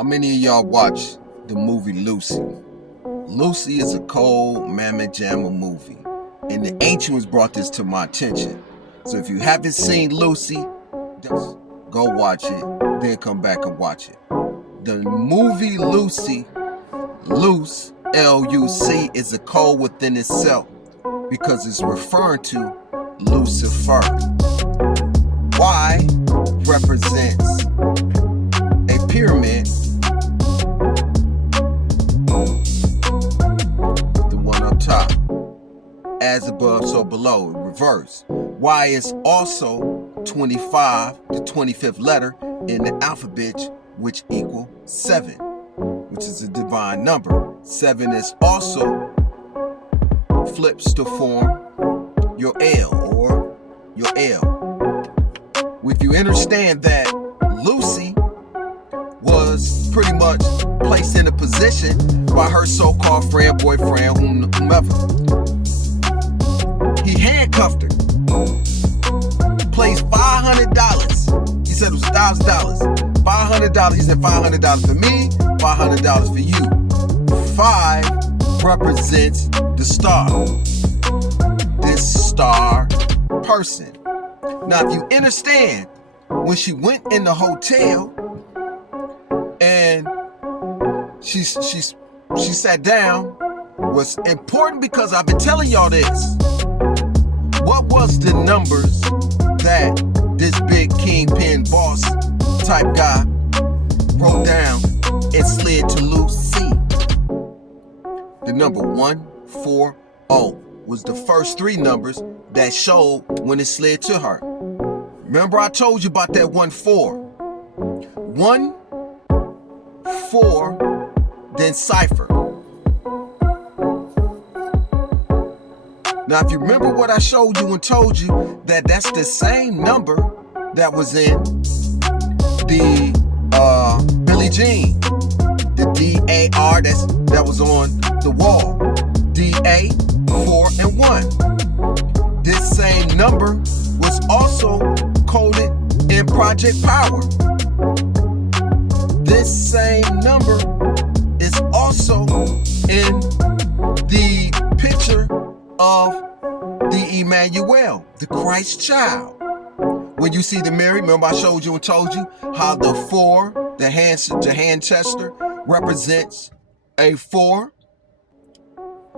How many of y'all watch the movie Lucy? Lucy is a cold mamma jamma movie, and the ancients brought this to my attention. So if you haven't seen Lucy, just go watch it, then come back and watch it. The movie Lucy, loose, L-U-C, is a code within itself because it's referring to Lucifer. Y represents a pyramid, the one up top, as above so below, reverse. Y is also 25, the 25th letter in the alphabet, which equals 7, which is a divine number. 7 is also flips to form your L or your L. If you understand that Lucy was pretty much placed in a position by her so-called friend, boyfriend, whomever. He handcuffed her, placed $500. He said it was $1,000. $500. He said $500 for me, $500 for you. 5 represents the star. This star person. Now, if you understand, when she went in the hotel and she sat down, was important because I've been telling y'all this. What was the numbers that this big kingpin boss type guy wrote down and slid to Lucy? The number 140 was the first 3 numbers that showed when it slid to her. Remember I told you about that 1-4. 1, 4, then cipher. Now if you remember what I showed you and told you, that that's the same number that was in the Billie Jean, the D-A-R that was on the wall. D-A, 4 and 1. This same number was also coded in Project Power. This same number is also in the picture of the Emmanuel, the Christ child. When you see the Mary, remember I showed you and told you how the 4, the hand gesture, represents a 4,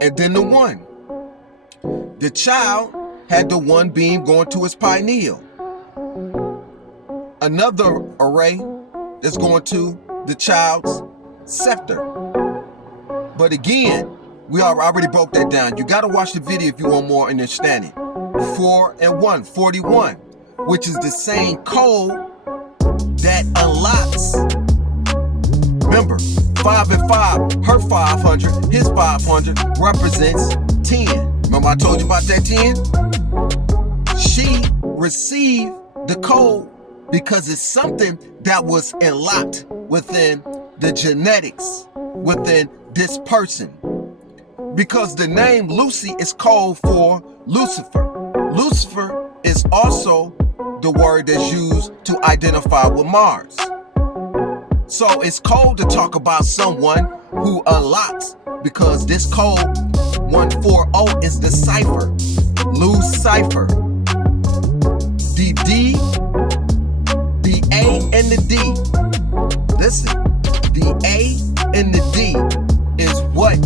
and then the 1. The child had the 1 beam going to his pineal. Another array is going to the child's scepter. But again, we already broke that down. You got to watch the video if you want more understanding. 4 and 1, 41, which is the same code that unlocks. Remember, 5 and 5, her 500, his 500 represents 10. Remember I told you about that 10? She received the code because it's something that was unlocked within the genetics, within this person. Because the name Lucy is code for Lucifer. Lucifer is also the word that's used to identify with Mars. So it's code to talk about someone who unlocks, because this code 140 is the cipher, Lucifer. The D, the A and the D. Listen, the A and the D is what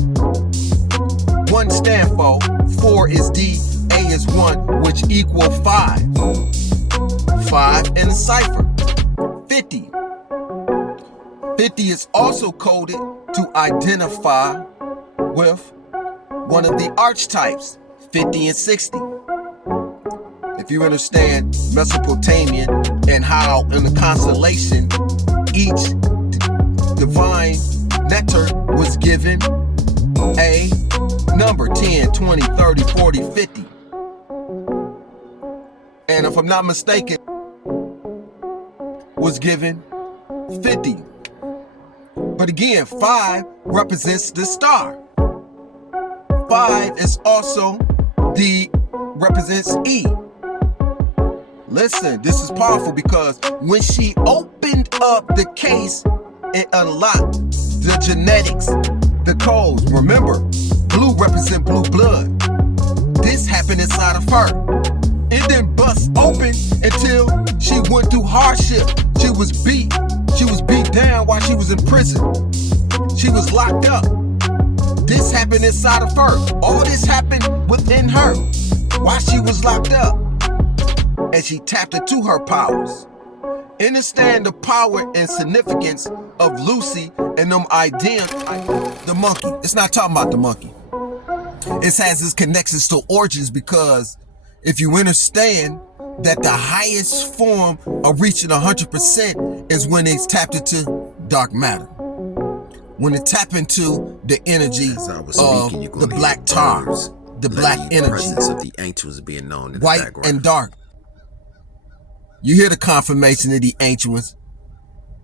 1 stand for. 4 is D, A is 1, which equal 5. 5 in the cipher. 50. 50 is also coded to identify with one of the archetypes, 50 and 60. If you understand Mesopotamian and how in the constellation each divine nectar was given a number, 10, 20, 30, 40, 50. And if I'm not mistaken, was given 50. But again, 5 represents the star. 5 is also represents E. Listen, this is powerful because when she opened up the case it unlocked the genetics, the codes. Remember, blue represent blue blood. This happened inside of her. It didn't bust open until she went through hardship. She was beat down while she was in prison. She was locked up. This happened inside of her. All this happened within her while she was locked up. And she tapped into her powers. Understand the power and significance of Lucy and them ideas. The monkey. It's not talking about the monkey. It has its connections to origins, because if you understand that the highest form of reaching 100% is when it's tapped into dark matter. When it tap into the energy of the black tars, the black energy, presence of the ancients being known in white the and dark. You hear the confirmation of the ancients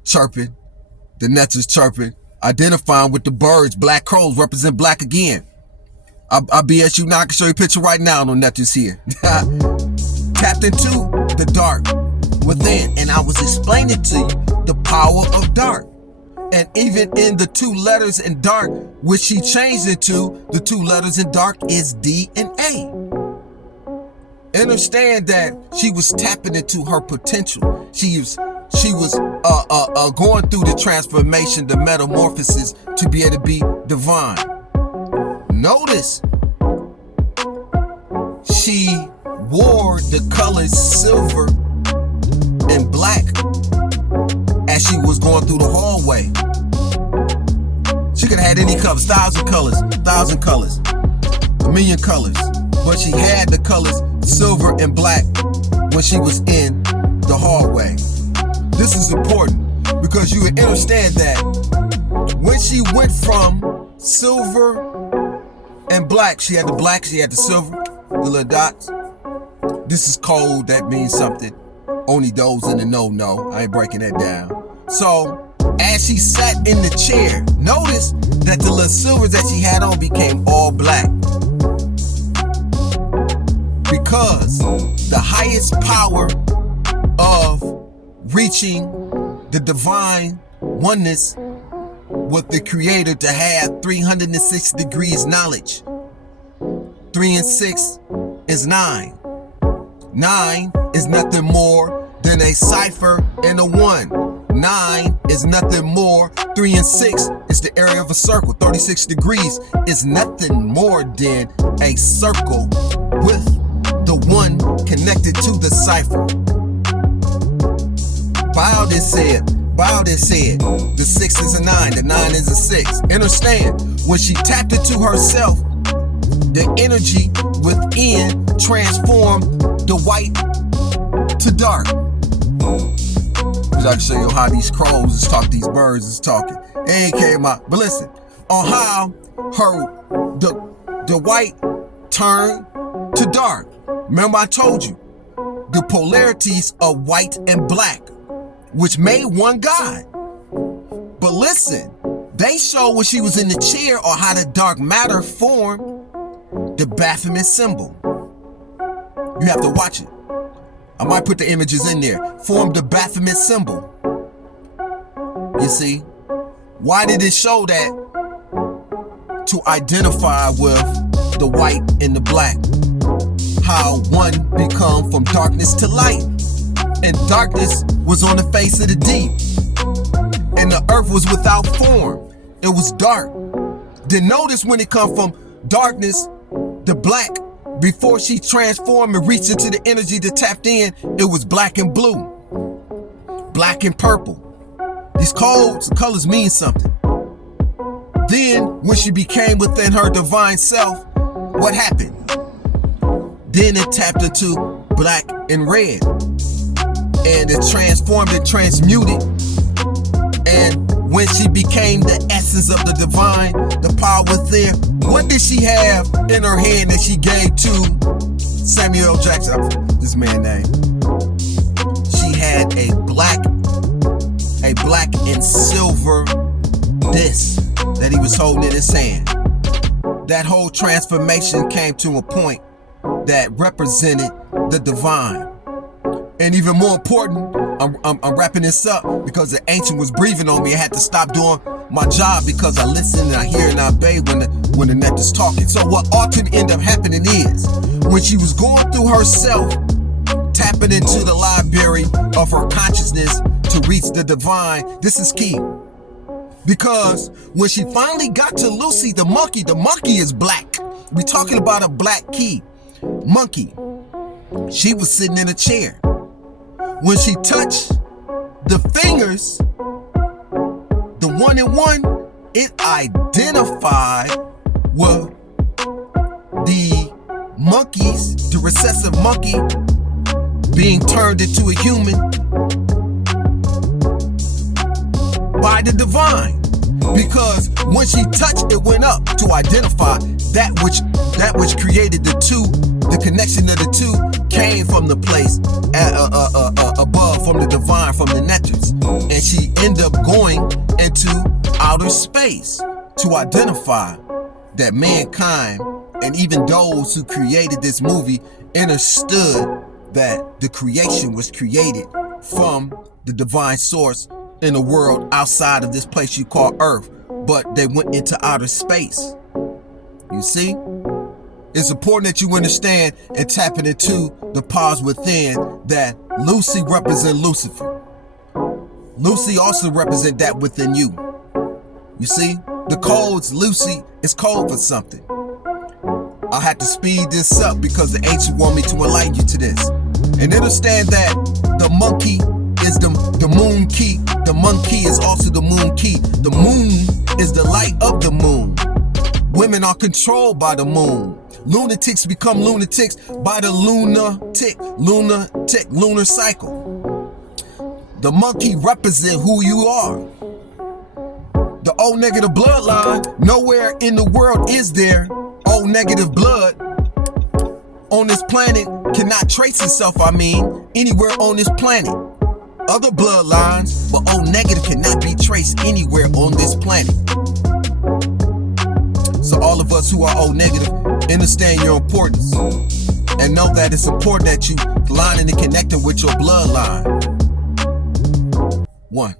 chirping, the nets chirping, identifying with the birds. Black crows represent black again. I'll be at you now. I can show you a picture right now on Nethers here. Tapped into the dark within. And I was explaining to you the power of dark. And even in the two letters in dark, which she changed into, the two letters in dark is D and A. Understand that she was tapping into her potential. She was going through the transformation, the metamorphosis to be able to be divine. Notice she wore the colors silver and black as she was going through the hallway. She could have had any colors, 1,000 colors, a million colors. But she had the colors silver and black when she was in the hallway. This is important because you understand that when she went from silver and black, she had the black, she had the silver, the little dots. This is code, that means something. Only those in the know. I ain't breaking that down. So as she sat in the chair, notice that the little silvers that she had on became all black. Because the highest power of reaching the divine oneness with the creator to have 306 degrees knowledge. 3 and 6 is 9. 9 is nothing more than a cipher and a 1. 9 is nothing more. 3 and 6 is the area of a circle. 36 degrees is nothing more than a circle with the 1 connected to the cipher. By.DaRon said, the 6 is a 9, the 9 is a 6. Understand, when she tapped into herself, the energy within transformed the white to dark. I can show you how these crows is talking, these birds is talking. It ain't came out. But listen, on how the white turned to dark. Remember I told you, the polarities of white and black, which made one God. But listen, they showed when she was in the chair or how the dark matter formed the Baphomet symbol. You have to watch it. I might put the images in there. Formed the Baphomet symbol. You see? Why did it show that? To identify with the white and the black. How one become from darkness to light. And darkness was on the face of the deep. And the earth was without form. It was dark. Then notice when it come from darkness, the black, before she transformed and reached into the energy that tapped in, it was black and blue. Black and purple. These codes, the colors mean something. Then, when she became within her divine self, what happened? Then it tapped into black and red. And it transformed and transmuted. And when she became the essence of the divine, the power within, what did she have in her hand that she gave to Samuel Jackson? This man's name. She had a black and silver disc that he was holding in his hand. That whole transformation came to a point that represented the divine. And even more important, I'm wrapping this up because the ancient was breathing on me. I had to stop doing my job because I listen and I hear and I obey when the nectar's talking. So what ought to end up happening is, when she was going through herself, tapping into the library of her consciousness to reach the divine, this is key. Because when she finally got to Lucy, the monkey is black. We're talking about a black key monkey. She was sitting in a chair. When she touched the fingers, the 1 and 1, it identified were the monkeys, the recessive monkey being turned into a human by the divine. Because when she touched, it went up to identify that which created the two. The connection of the two came from the place above, from the divine, from the nectars. And she ended up going into outer space to identify that mankind, and even those who created this movie, understood that the creation was created from the divine source in a world outside of this place you call Earth, but they went into outer space. You see? It's important that you understand and tapping into the pause within that Lucy represents Lucifer. Lucy also represents that within you. You see? The codes, Lucy, is code for something. I had to speed this up because the ancient want me to enlighten you to this. And understand that the monkey is the moon key. The monkey is also the moon key. The moon is the light of the moon. Women are controlled by the moon. Lunatics become lunatics by the lunar cycle. The monkey represents who you are. The O negative bloodline, nowhere in the world is there O negative blood on this planet cannot trace itself, anywhere on this planet. Other bloodlines, but O negative cannot be traced anywhere on this planet. So all of us who are O negative, understand your importance and know that it's important that you aligning and connecting with your bloodline. 1.